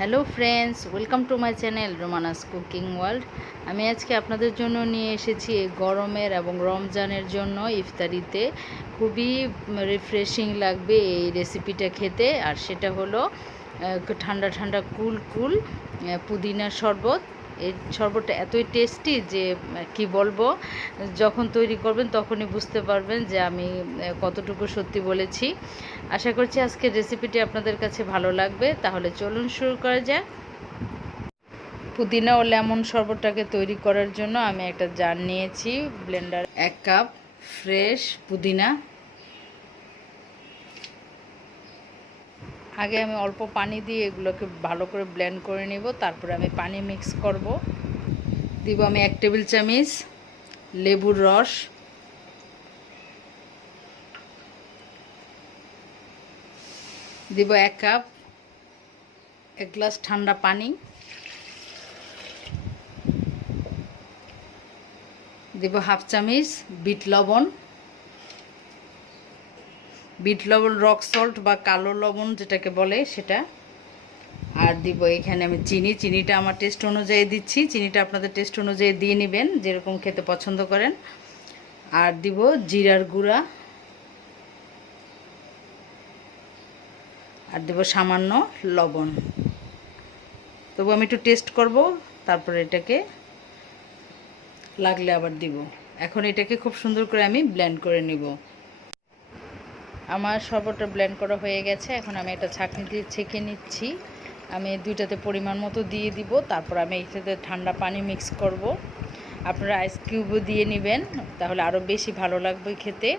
Hello friends, welcome to my channel রোমানাস cooking world. আমি আজকে আপনাদের জন্য নিয়ে এসেছি এই গরমের এবং রমজানের জন্য ইফতারিতে খুবই রিফ্রেশিং লাগবে এই রেসিপিটা খেতে। আর সেটা হলো ঠান্ডা ঠান্ডা কুল কুল পুদিনার শরবত। এই শরবতটা এতই টেস্টি যে কি বলবো, যখন তৈরি করবেন তখনই বুঝতে পারবেন যে আমি কতটুকু সত্যি বলেছি। আশা করছি আজকের রেসিপিটি আপনাদের কাছে ভালো লাগবে। তাহলে চলুন শুরু করা যাক। পুদিনা ও লেমন শরবতটাকে তৈরি করার জন্য আমি একটা জার নিয়েছি। ব্লেন্ডার 1 কাপ ফ্রেশ পুদিনা। আগে আমি অল্প পানি দিয়ে এগুলোকে ভালো করে ব্লেন্ড করে নিব, তারপরে আমি পানি মিক্স করব। দিব আমি 1 টেবিল চামচ লেবুর রস, দিব 1 কাপ 1 গ্লাস ঠান্ডা পানি, দিব হাফ চামচ বিট লবণ, রক সল্ট বা কালো লবণ যেটাকে বলে সেটা। আর দিব এখানে আমি চিনিটা আমার টেস্ট অনুযায়ী দিচ্ছি। চিনিটা আপনাদের টেস্ট অনুযায়ী দিয়ে নেবেন, যেরকম খেতে পছন্দ করেন। আর দিব জিরার গুঁড়া, আর দেব সামান্য লবণ। তবু আমি একটু টেস্ট করব, তারপরে এটাকে লাগলে আবার দিব। এখন এটাকে খুব সুন্দর করে আমি ব্লেন্ড করে নিব। আমার শরবতটা ব্লেন্ড করা হয়ে গেছে। এখন আমি একটা ছাঁকনি দিয়ে ছেঁকে নিচ্ছি। আমি দুইটাতে পরিমাণ মতো দিয়ে দিব। তারপর আমি এটাতে ঠান্ডা পানি মিক্স করব। আপনারা আইস কিউবও দিয়ে নেবেন, তাহলে আরও বেশি ভালো লাগবে খেতে।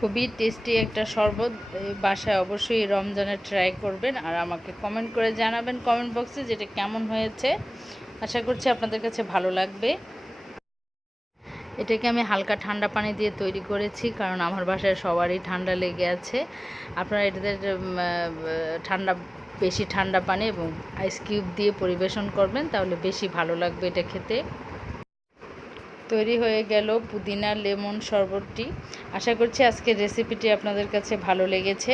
খুবই টেস্টি একটা শরবত, বাসায় অবশ্যই রমজানে ট্রাই করবেন। আর আমাকে কমেন্ট করে জানাবেন কমেন্ট বক্সে যেটা কেমন হয়েছে। আশা করছি আপনাদের কাছে ভালো লাগবে। এটাকে আমি হালকা ঠান্ডা পানি দিয়ে তৈরি করেছি, কারণ আমার বাসায় সবারই ঠান্ডা লেগে আছে। আপনারা এটাতে বেশি ঠান্ডা পানি এবং আইস কিউব দিয়ে পরিবেশন করবেন, তাহলে বেশি ভালো লাগবে এটা খেতে। তৈরি হয়ে গেল পুদিনা লেমন শরবতটি। আশা করছি আজকের রেসিপিটি আপনাদের কাছে ভালো লেগেছে।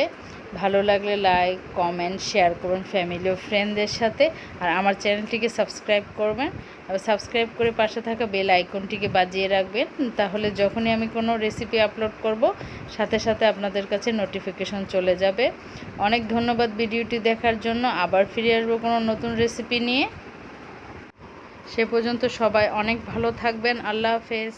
ভালো লাগলে লাইক, কমেন্ট, শেয়ার করুন ফ্যামিলি ও ফ্রেন্ডদের সাথে। আর আমার চ্যানেলটিকে সাবস্ক্রাইব করবেন, আর সাবস্ক্রাইব করে পাশে থাকা বেল আইকনটিকে বাজিয়ে রাখবেন। তাহলে যখনই আমি কোনো রেসিপি আপলোড করব, সাথে সাথে আপনাদের কাছে নোটিফিকেশন চলে যাবে। অনেক ধন্যবাদ ভিডিওটি দেখার জন্য। আবার ফিরে আসবো কোনো নতুন রেসিপি নিয়ে। সে পর্যন্ত সবাই অনেক ভালো থাকবেন। আল্লাহ হাফেজ।